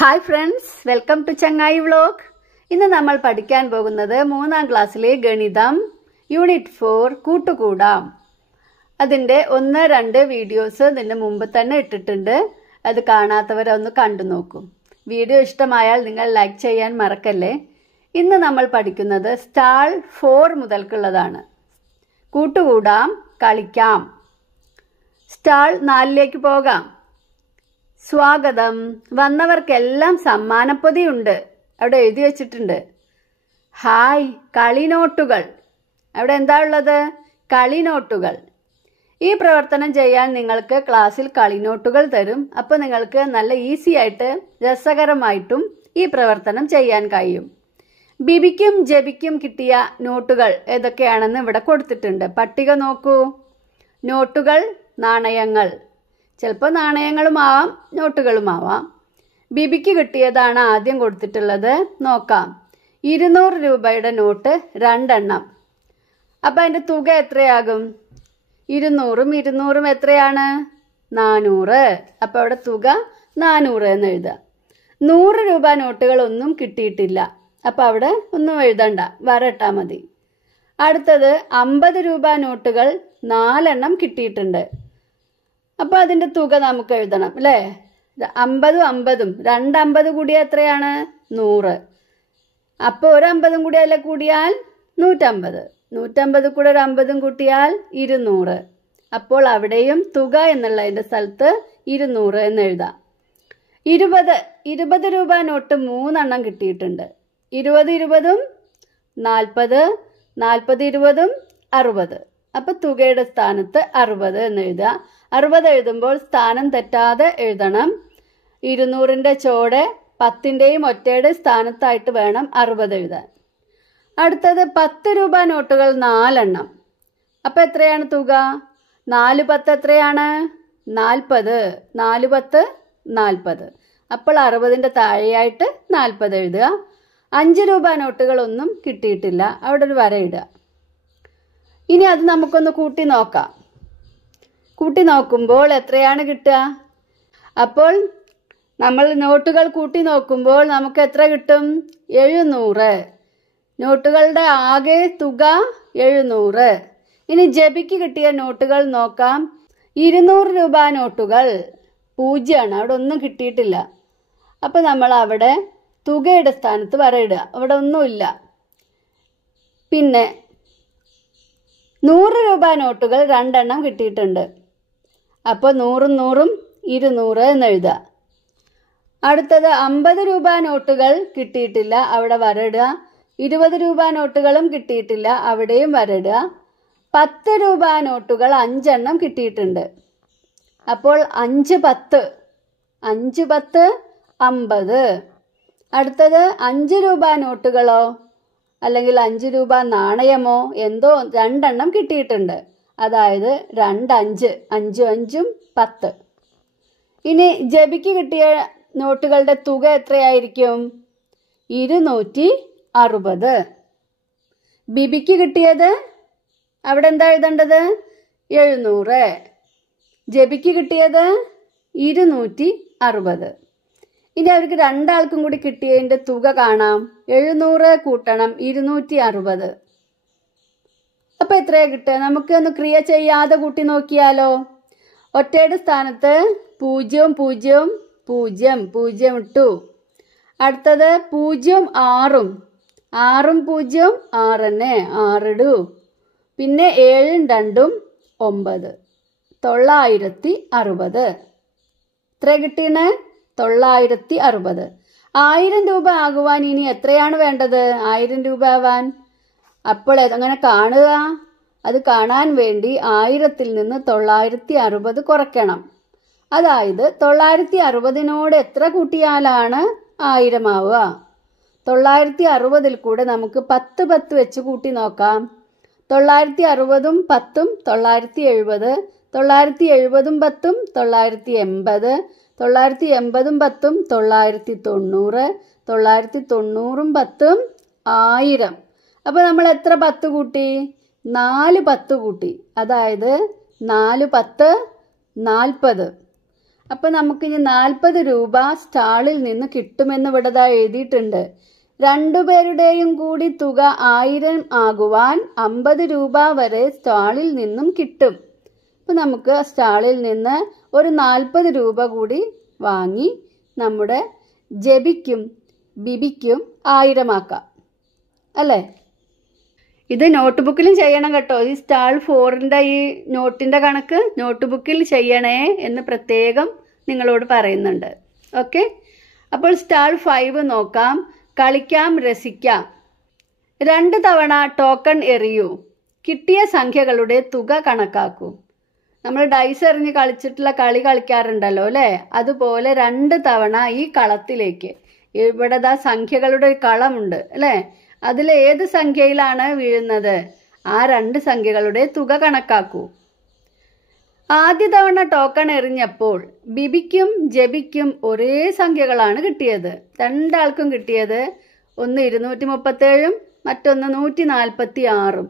Hi friends, welcome to ചങ്ങായി vlog. ഇന്ന് നമ്മൾ പഠിക്കാൻ പോകുന്നത് 3ാം ക്ലാസ്സിലെ ഗണിതം യൂണിറ്റ് 4 കൂട്ടുകൂടാം. അതിൻ്റെ 1-2 വീഡിയോസ് ഇതിന് മുമ്പ് തന്നെ ഇട്ടിട്ടുണ്ട്. അത് കാണാത്തവരൊന്ന് കണ്ടു നോക്കും. വീഡിയോ ഇഷ്ടമായാൽ നിങ്ങൾ ലൈക്ക് ചെയ്യാൻ മറക്കല്ലേ. ഇന്ന് നമ്മൾ പഠിക്കുന്നത് സ്റ്റാൾ 4 മുതൽക്കുള്ളതാണ്. കൂട്ടുകൂടാം, കളിക്കാം. സ്റ്റാൾ 4ലേക്ക് പോകാം. സ്വാഗതം. വന്നവർക്കെല്ലാം സമ്മാനപ്പൊതിയുണ്ട്. അവിടെ എഴുതി വച്ചിട്ടുണ്ട്. ഹായ്, കളിനോട്ടുകൾ. അവിടെ എന്താ ഉള്ളത്? കളിനോട്ടുകൾ. ഈ പ്രവർത്തനം ചെയ്യാൻ നിങ്ങൾക്ക് ക്ലാസ്സിൽ കളിനോട്ടുകൾ തരും. അപ്പോൾ നിങ്ങൾക്ക് നല്ല ഈസി ആയിട്ട് രസകരമായിട്ടും ഈ പ്രവർത്തനം ചെയ്യാൻ കഴിയും. ബിബിക്കും ജെബിക്കും കിട്ടിയ നോട്ടുകൾ ഏതൊക്കെയാണെന്ന് ഇവിടെ കൊടുത്തിട്ടുണ്ട്. പട്ടിക നോക്കൂ. നോട്ടുകൾ, നാണയങ്ങൾ. ചിലപ്പോൾ നാണയങ്ങളുമാവാം, നോട്ടുകളുമാവാം. ബിബിക്ക് കിട്ടിയതാണ് ആദ്യം കൊടുത്തിട്ടുള്ളത്. നോക്കാം. 200 രൂപയുടെ നോട്ട് 2 എണ്ണം. അപ്പം അതിൻ്റെ തുക എത്രയാകും? 200ഉം 200ഉം എത്രയാണ്? 400. അപ്പോൾ അവിടെ തുക 400 എന്ന് എഴുതുക. 100 രൂപ നോട്ടുകളൊന്നും കിട്ടിയിട്ടില്ല. അപ്പോൾ അവിടെ ഒന്നും എഴുതണ്ട, വരട്ടാൽ മതി. അടുത്തത് 50 രൂപ നോട്ടുകൾ 4 എണ്ണം കിട്ടിയിട്ടുണ്ട്. അപ്പോൾ അതിൻ്റെ തുക നമുക്ക് എഴുതണം അല്ലേ? 50ഉം 50ഉം 2 50 കൂടിയാൽ എത്രയാണ്? 100. അപ്പോൾ ഒരു 50ഉം കൂടി അതിൽ കൂടിയാൽ 150. 150 കൂടെ ഒരു 50ഉം കൂട്ടിയാൽ 200. അപ്പോൾ അവിടെയും തുക എന്നുള്ളതിൻ്റെ സ്ഥലത്ത് 200 എന്ന് എഴുതാം. 20 രൂപ നോട്ട് 3 എണ്ണം കിട്ടിയിട്ടുണ്ട്. 20 20ഉം 40, 40 20ഉം 60. അപ്പോൾ തുകയുടെ സ്ഥാനത്ത് 60 എന്ന് എഴുതുക. 60 എഴുതുമ്പോൾ സ്ഥാനം തെറ്റാതെ എഴുതണം. 200ൻ്റെ ചോടെ 10ൻ്റെയും ഒറ്റയുടെ സ്ഥാനത്തായിട്ട് വേണം 60 എഴുതാൻ. അടുത്തത് 10 രൂപ നോട്ടുകൾ 4 എണ്ണം. അപ്പോൾ എത്രയാണ് തുക? 4 10 എത്രയാണ്? 40. 4 10 40. അപ്പോൾ 60ൻ്റെ താഴെയായിട്ട് 40 എഴുതുക. 5 രൂപ നോട്ടുകളൊന്നും കിട്ടിയിട്ടില്ല. അവിടെ ഒരു വര ഇടുക. ഇനി അത് നമുക്കൊന്ന് കൂട്ടി നോക്കാം. കൂട്ടി നോക്കുമ്പോൾ എത്രയാണ് കിട്ടുക? അപ്പോൾ നമ്മൾ നോട്ടുകൾ കൂട്ടി നോക്കുമ്പോൾ നമുക്ക് എത്ര കിട്ടും? 700. നോട്ടുകളുടെ ആകെ തുക 700. ഇനി ജെബിക്ക് കിട്ടിയ നോട്ടുകൾ നോക്കാം. 200 രൂപ നോട്ടുകൾ 0ആണ്. അവിടെ ഒന്നും കിട്ടിയിട്ടില്ല. അപ്പോൾ നമ്മൾ അവിടെ തുകയുടെ സ്ഥാനത്ത് വരയിടുക. അവിടെ ഒന്നുമില്ല. പിന്നെ 100 രൂപ നോട്ടുകൾ 2 എണ്ണം കിട്ടിയിട്ടുണ്ട്. അപ്പോൾ 100ഉം 100ഉം 200 എന്ന് എഴുതുക. അടുത്തത് 50 രൂപ നോട്ടുകൾ കിട്ടിയിട്ടില്ല. അവിടെ വരയിടുക. 20 രൂപ നോട്ടുകളും കിട്ടിയിട്ടില്ല. അവിടെയും വരയിടുക. 10 രൂപ നോട്ടുകൾ 5 എണ്ണം കിട്ടിയിട്ടുണ്ട്. അപ്പോൾ 5 10. 5 10 50. അടുത്തത് 5 രൂപ നോട്ടുകളോ അല്ലെങ്കിൽ 5 രൂപ നാണയമോ എന്തോ 2 എണ്ണം കിട്ടിയിട്ടുണ്ട്. അതായത് 2 5, 5 5ഉം 10. ഇനി ജെബിക്ക് കിട്ടിയ നോട്ടുകളുടെ തുക എത്രയായിരിക്കും? 260. ബിബിക്ക് കിട്ടിയത് അവിടെ എന്താ എഴുതേണ്ടത്? 700. ജെബിക്ക് കിട്ടിയത് 260. ഇനി അവർക്ക് 2 ആൾക്കും കൂടി കിട്ടിയതിൻ്റെ തുക കാണാം. 700 കൂട്ടണം 260. അപ്പോൾ എത്രയാണ് കിട്ടുക? നമുക്ക് ഒന്ന് ക്രിയ ചെയ്യാതെ കൂട്ടി നോക്കിയാലോ? ഒറ്റയുടെ സ്ഥാനത്ത് 0 0 0 0 ഇട്ടു. അടുത്തത് 0 6ഉം 6ഉം 0 6 തന്നെ 6 ഇടൂ. പിന്നെ 7ഉം 2ഉം 9. 960. എത്ര കിട്ടിയാണ്? 960. 1000 രൂപ ആകുവാൻ ഇനി എത്രയാണ് വേണ്ടത്? 1000 രൂപ ആവാൻ അപ്പോൾ അങ്ങനെ കാണുക. അത് കാണാൻ വേണ്ടി 1000ൽ നിന്ന് 960 കുറയ്ക്കണം. അതായത് 960നോട് എത്ര കൂട്ടിയാലാണ് 1000 ആവുക? 960ൽ കൂടെ നമുക്ക് 10 10 വെച്ച് കൂട്ടി നോക്കാം. 960ഉം 10ഉം 970. 970ഉം 10ഉം 980. 980ഉം 10ഉം 990. 990ഉം 10ഉം 1000. അപ്പോൾ നമ്മൾ എത്ര 10 കൂട്ടി? 4 10 കൂട്ടി. അതായത് 4 10 40. അപ്പം നമുക്കിനി 40 രൂപ സ്റ്റാളിൽ നിന്ന് കിട്ടുമെന്ന് ഇവിടെ ദാ എഴുതിയിട്ടുണ്ട്. രണ്ടുപേരുടെയും കൂടി തുക 1000 ആകുവാൻ 50 രൂപ വരെ സ്റ്റാളിൽ നിന്നും കിട്ടും. അപ്പം നമുക്ക് സ്റ്റാളിൽ നിന്ന് ഒരു 40 രൂപ കൂടി വാങ്ങി നമ്മുടെ ജെബിക്കും ബിബിക്കും 1000 ആക്കാം അല്ലേ? ഇത് നോട്ട് ബുക്കിലും ചെയ്യണം കേട്ടോ. ഈ സ്റ്റാൾ 4ന്റെ ഈ നോട്ടിൻ്റെ കണക്ക് നോട്ട് ബുക്കിൽ ചെയ്യണേ എന്ന് പ്രത്യേകം നിങ്ങളോട് പറയുന്നുണ്ട്. ഓക്കെ, അപ്പോൾ സ്റ്റാൾ 5 നോക്കാം. കളിക്കാം, രസിക്കാം. 2 തവണ ടോക്കൺ എറിയൂ. കിട്ടിയ സംഖ്യകളുടെ തുക കണക്കാക്കൂ. നമ്മൾ ഡൈസ് എറിഞ്ഞ് കളിച്ചിട്ടുള്ള കളി കളിക്കാറുണ്ടല്ലോ അല്ലേ? അതുപോലെ 2 തവണ ഈ കളത്തിലേക്ക്, ഇവിടെ ദാ സംഖ്യകളുടെ ഒരു കളമുണ്ട് അല്ലേ? അതിൽ ഏത് സംഖ്യയിലാണ് വീഴുന്നത് ആ 2 സംഖ്യകളുടെ തുക കണക്കാക്കൂ. ആദ്യ തവണ ടോക്കൺ എറിഞ്ഞപ്പോൾ ബിബിക്കും ജെബിക്കും ഒരേ സംഖ്യകളാണ് കിട്ടിയത്. രണ്ടാൾക്കും കിട്ടിയത് ഒന്ന് 237 മറ്റൊന്ന് 146.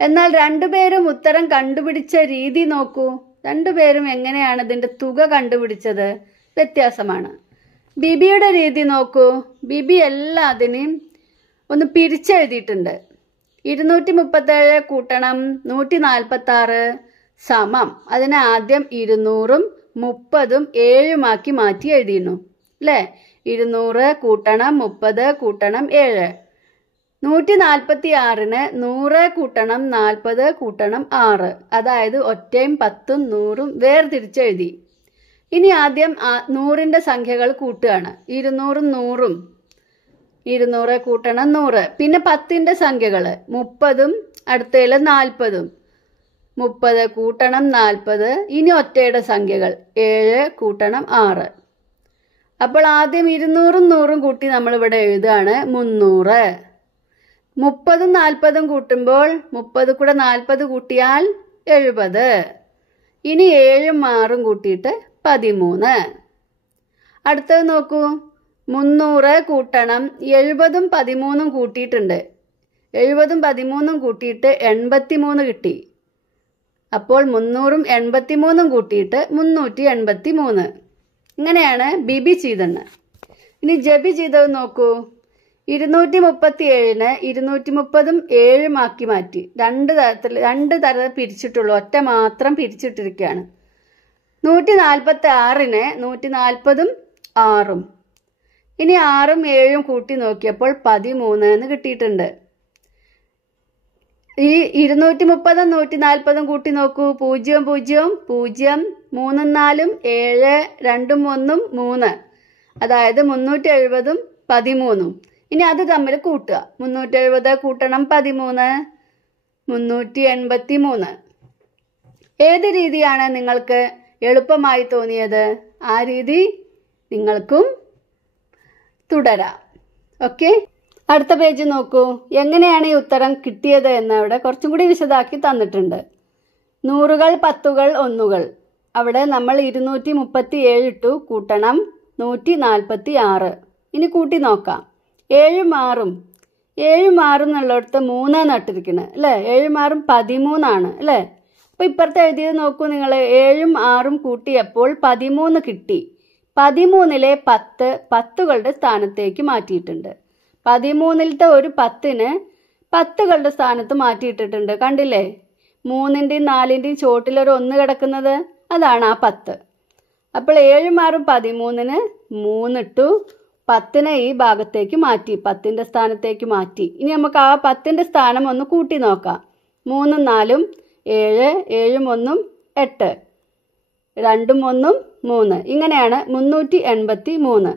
എന്നാൽ രണ്ടുപേരും ഉത്തരം കണ്ടുപിടിച്ച രീതി നോക്കൂ. രണ്ടുപേരും എങ്ങനെയാണ് ഇതിൻ്റെ തുക കണ്ടുപിടിച്ചത്? വ്യത്യാസമാണ്. ബിബിയുടെ രീതി നോക്കൂ. ബിബി എല്ലാത്തിനെയും ഒന്ന് പിരിച്ചെഴുതിയിട്ടുണ്ട്. 237 കൂട്ടണം 146 സമം. അതിനെ ആദ്യം 200ഉം 30ഉം 7ഉമാക്കി മാറ്റി എഴുതിയിരുന്നു അല്ലേ? 200 കൂട്ടണം 30 കൂട്ടണം 7. 146ന് 100 കൂട്ടണം 40 കൂട്ടണം 6. അതായത് ഒറ്റയും 10ഉം 100ഉം വേർതിരിച്ചെഴുതി. ഇനി ആദ്യം 100ന്റെ സംഖ്യകൾ കൂട്ടുകയാണ്. 200ഉം 100ഉം. 200 കൂട്ടണം 100. പിന്നെ 10ന്റെ സംഖ്യകൾ 30ഉം അടുത്തതിൽ 40ഉം. 30 കൂട്ടണം 40. ഇനി ഒറ്റയുടെ സംഖ്യകൾ 7 കൂട്ടണം 6. അപ്പോൾ ആദ്യം 200ഉം 100ഉം കൂട്ടി നമ്മളിവിടെ എഴുതുകയാണ് 300. 30ഉം 40ഉം കൂട്ടുമ്പോൾ 30 കൂടെ 40 കൂട്ടിയാൽ 70. ഇനി 7ഉം 6ഉം കൂട്ടിയിട്ട് 13. അടുത്തത് നോക്കൂ. 300 കൂട്ടണം 70ഉം 13ഉം കൂട്ടിയിട്ടുണ്ട്. 70ഉം 13ഉം കൂട്ടിയിട്ട് 83 കിട്ടി. അപ്പോൾ 300ഉം 83ഉം കൂട്ടിയിട്ട് 383. ഇങ്ങനെയാണ് ബിബി ചെയ്തത്. ഇനി ജബി ചെയ്തത് നോക്കൂ. 237ന് 230ഉം 7ഉമാക്കി മാറ്റി. രണ്ട് തരം പിരിച്ചിട്ടുള്ളൂ. ഒറ്റ മാത്രം പിരിച്ചിട്ടിരിക്കുകയാണ്. 146ന് 140ഉം 6ഉം. ഇനി 6ഉം 7ഉം കൂട്ടി നോക്കിയപ്പോൾ 13 എന്ന് കിട്ടിയിട്ടുണ്ട്. ഈ 230ഉം 140ഉം കൂട്ടി നോക്കൂ. 0 0 0 3 4 7 2 1 3. അതായത് 370ഉം 13ഉം. ഇനി അത് തമ്മിൽ കൂട്ടുക. 370 കൂട്ടണം 13 383. ഏത് രീതിയാണ് നിങ്ങൾക്ക് എളുപ്പമായി തോന്നിയത്? ആ രീതി നിങ്ങൾക്കും തുടരാം. ഓക്കെ, അടുത്ത പേജ് നോക്കൂ. എങ്ങനെയാണ് ഈ ഉത്തരം കിട്ടിയത് എന്ന് അവിടെ കുറച്ചും കൂടി വിശദാക്കി തന്നിട്ടുണ്ട്. നൂറുകൾ, പത്തുകൾ, ഒന്നുകൾ. അവിടെ നമ്മൾ 237 ഇട്ടു. കൂട്ടണം 146. ഇനി കൂട്ടി നോക്കാം. 7ഉം 6ഉം. 7ഉം 6ഉം എന്നുള്ളിടത്ത് 3 നട്ടിരിക്കുന്നത് അല്ലേ? 7ഉം 6ഉം 13 അല്ലേ? അപ്പോൾ ഇപ്പുറത്ത് എഴുതിയത് നോക്കൂ നിങ്ങൾ. 7ഉം 6ഉം കൂട്ടിയപ്പോൾ 13 കിട്ടി. 13ലെ 10 പത്തുകളുടെ സ്ഥാനത്തേക്ക് മാറ്റിയിട്ടുണ്ട്. 13ലത്തെ ഒരു 10ന് പത്തുകളുടെ സ്ഥാനത്ത് മാറ്റിയിട്ടിട്ടുണ്ട്. കണ്ടില്ലേ? 3ന്റെയും 4ന്റെയും ചോട്ടിലൊരു 1 കിടക്കുന്നത്, അതാണ് ആ 10. അപ്പോൾ 7ഉം 6ഉം 13ന് 3 ഇട്ടു. 10നെ ഈ ഭാഗത്തേക്ക് മാറ്റി, 10ന്റെ സ്ഥാനത്തേക്ക് മാറ്റി. ഇനി നമുക്ക് ആ 10ന്റെ സ്ഥാനം ഒന്ന് കൂട്ടി നോക്കാം. 3ഉം 4ഉം 7, 7ഉം 1ഉം 8, 2ഉം 1ഉം 3. ഇങ്ങനെയാണ് 383.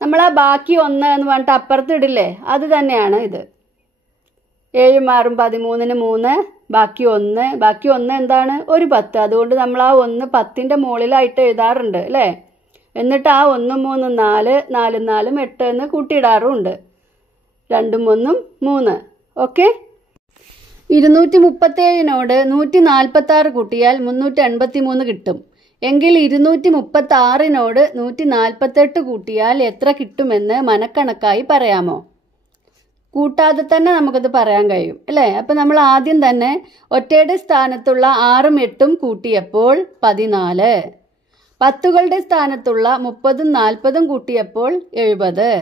നമ്മൾ ആ ബാക്കി 1 എന്ന് പറഞ്ഞിട്ട് അപ്പുറത്ത് ഇടില്ലേ, അത് തന്നെയാണ് ഇത്. 7ഉം 6ഉം 13ന് 3, ബാക്കി 1. ബാക്കി 1 എന്താണ്? ഒരു 10. അതുകൊണ്ട് നമ്മൾ ആ 1 10ന്റെ മുകളിലായിട്ട് എഴുതാറുണ്ട് അല്ലേ? എന്നിട്ട് ആ 1ഉം 3ഉം 4, 4ഉം 4ഉം 8 എന്ന് കൂട്ടിയിടാറുമുണ്ട്. 2ഉം 1ഉം 3. ഓക്കെ. 237നോട് 146 കൂട്ടിയാൽ 383 കിട്ടും. എങ്കിൽ 236നോട് 148 കൂട്ടിയാൽ എത്ര കിട്ടുമെന്ന് മനക്കണക്കായി പറയാമോ? കൂട്ടാതെ തന്നെ നമുക്കത് പറയാൻ കഴിയും അല്ലേ? അപ്പം നമ്മൾ ആദ്യം തന്നെ ഒറ്റയുടെ സ്ഥാനത്തുള്ള 6ഉം 8ഉം കൂട്ടിയപ്പോൾ 14. പത്തുകളുടെ സ്ഥാനത്തുള്ള 30ഉം 40ഉം കൂട്ടിയപ്പോൾ 70.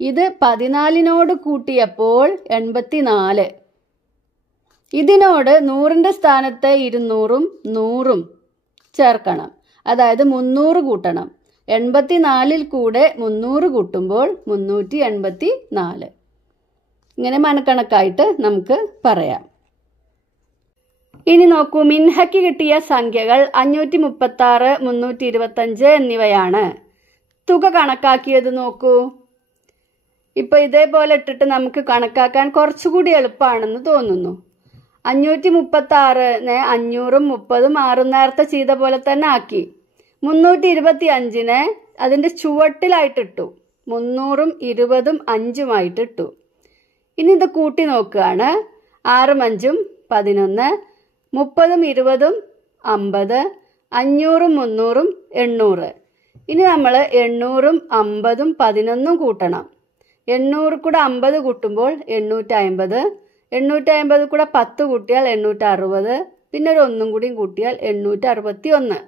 ഇത് 14നോട് കൂട്ടിയപ്പോൾ 84. ഇതിനോട് 100ന്റെ സ്ഥാനത്ത് 200ഉം 100ഉം ചേർക്കണം. അതായത് 300 കൂട്ടണം. 84ൽ കൂടെ 300 കൂട്ടുമ്പോൾ 384. ഇങ്ങനെ മനക്കണക്കായിട്ട് നമുക്ക് പറയാം. ഇനി നോക്കൂ, മിൻഹയ്ക്ക് കിട്ടിയ സംഖ്യകൾ 536, 325 എന്നിവയാണ്. തുക കണക്കാക്കിയത് നോക്കൂ. ഇപ്പൊ ഇതേപോലെ ഇട്ടിട്ട് നമുക്ക് കണക്കാക്കാൻ കുറച്ചുകൂടി എളുപ്പമാണെന്ന് തോന്നുന്നു. 536നെ 500ഉം 30ഉം 6ഉം നേരത്തെ ചെയ്ത പോലെ തന്നെ ആക്കി. 325നെ അതിന്റെ ചുവട്ടിലായിട്ടിട്ടു. 300ഉം 20ഉം 5ഉമായിട്ടിട്ടു. ഇനി ഇത് കൂട്ടി നോക്കുകയാണ്. 6ഉം 5ഉം 11, 30ഉം 20ഉം 50, 500ഉം 300ഉം 800. ഇനി നമ്മൾ 800ഉം 50ഉം 11ഉം കൂട്ടണം. 800 കൂടെ 50 കൂട്ടുമ്പോൾ 850, 850 കൂടെ 10 കൂട്ടിയാൽ 860, പിന്നെ ഒരു 1 കൂടിയും കൂട്ടിയാൽ 861.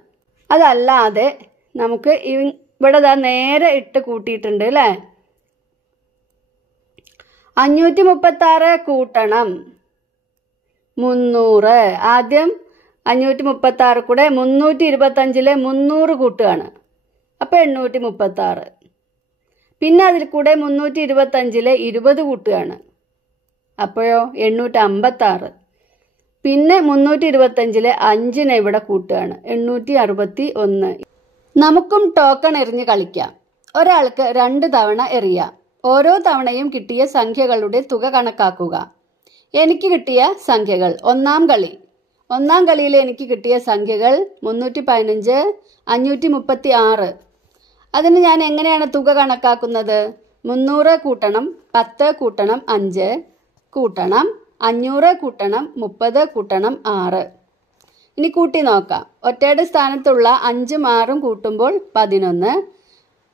അതല്ലാതെ നമുക്ക് ഇവിടെ നേരെ ഇട്ട് കൂട്ടിയിട്ടുണ്ട് അല്ലേ. 536 കൂട്ടണം 300. ആദ്യം 536 കൂടെ 325ലെ 300 കൂട്ടുകയാണ്. അപ്പോൾ 836. പിന്നെ അതിൽ കൂടെ 325ലെ 20 കൂട്ടുകയാണ്. അപ്പോഴോ 856. പിന്നെ 325ലെ 5നെ ഇവിടെ കൂട്ടുകയാണ്. 861. നമുക്കും ടോക്കൺ എറിഞ്ഞ് കളിക്കാം. ഒരാൾക്ക് 2 തവണ എറിയാം. ഓരോ തവണയും കിട്ടിയ സംഖ്യകളുടെ തുക കണക്കാക്കുക. എനിക്ക് കിട്ടിയ സംഖ്യകൾ. ഒന്നാം കളിയിൽ എനിക്ക് കിട്ടിയ സംഖ്യകൾ 315, 536. അതിന് ഞാൻ എങ്ങനെയാണ് തുക കണക്കാക്കുന്നത്? 300 കൂട്ടണം 10 കൂട്ടണം 5 കൂട്ടണം 500 കൂട്ടണം 30 കൂട്ടണം 6. ഇനി കൂട്ടി നോക്കാം. ഒറ്റയുടെ സ്ഥാനത്തുള്ള 5ഉം 6ഉം കൂട്ടുമ്പോൾ 11.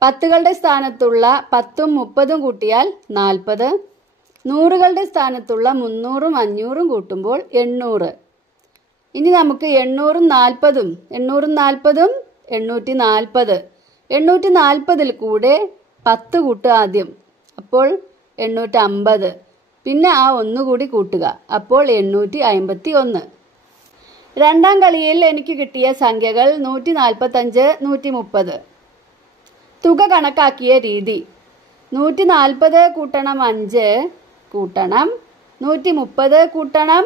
പത്തുകളുടെ സ്ഥാനത്തുള്ള 10ഉം 30ഉം കൂട്ടിയാൽ 40. നൂറുകളുടെ സ്ഥാനത്തുള്ള 300ഉം 500ഉം കൂട്ടുമ്പോൾ 800. ഇനി നമുക്ക് 800ഉം 40ഉം 840. 840ൽ കൂടെ 10 കൂട്ടുക ആദ്യം. അപ്പോൾ 850. പിന്നെ ആ 1 കൂടി കൂട്ടുക. അപ്പോൾ 851. രണ്ടാം കളിയിൽ എനിക്ക് കിട്ടിയ സംഖ്യകൾ 145, 130. തുക കണക്കാക്കിയ രീതി: 140 കൂട്ടണം 5 കൂട്ടണം 130 കൂട്ടണം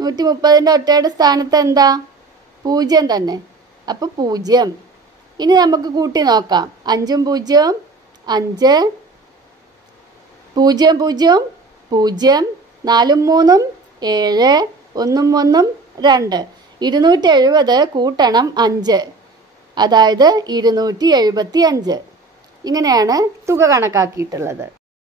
130ന്റെ ഒറ്റയുടെ സ്ഥാനത്ത് എന്താ? 0 തന്നെ. അപ്പോൾ 0. ഇനി നമുക്ക് കൂട്ടി നോക്കാം. 5ഉം 0ഉം 5, 0 0 0, 4ഉം 3ഉം 7, 1ഉം 1ഉം 2. 270 കൂട്ടണം 5, അതായത് 275. ഇങ്ങനെയാണ് തുക കണക്കാക്കിയിട്ടുള്ളത്.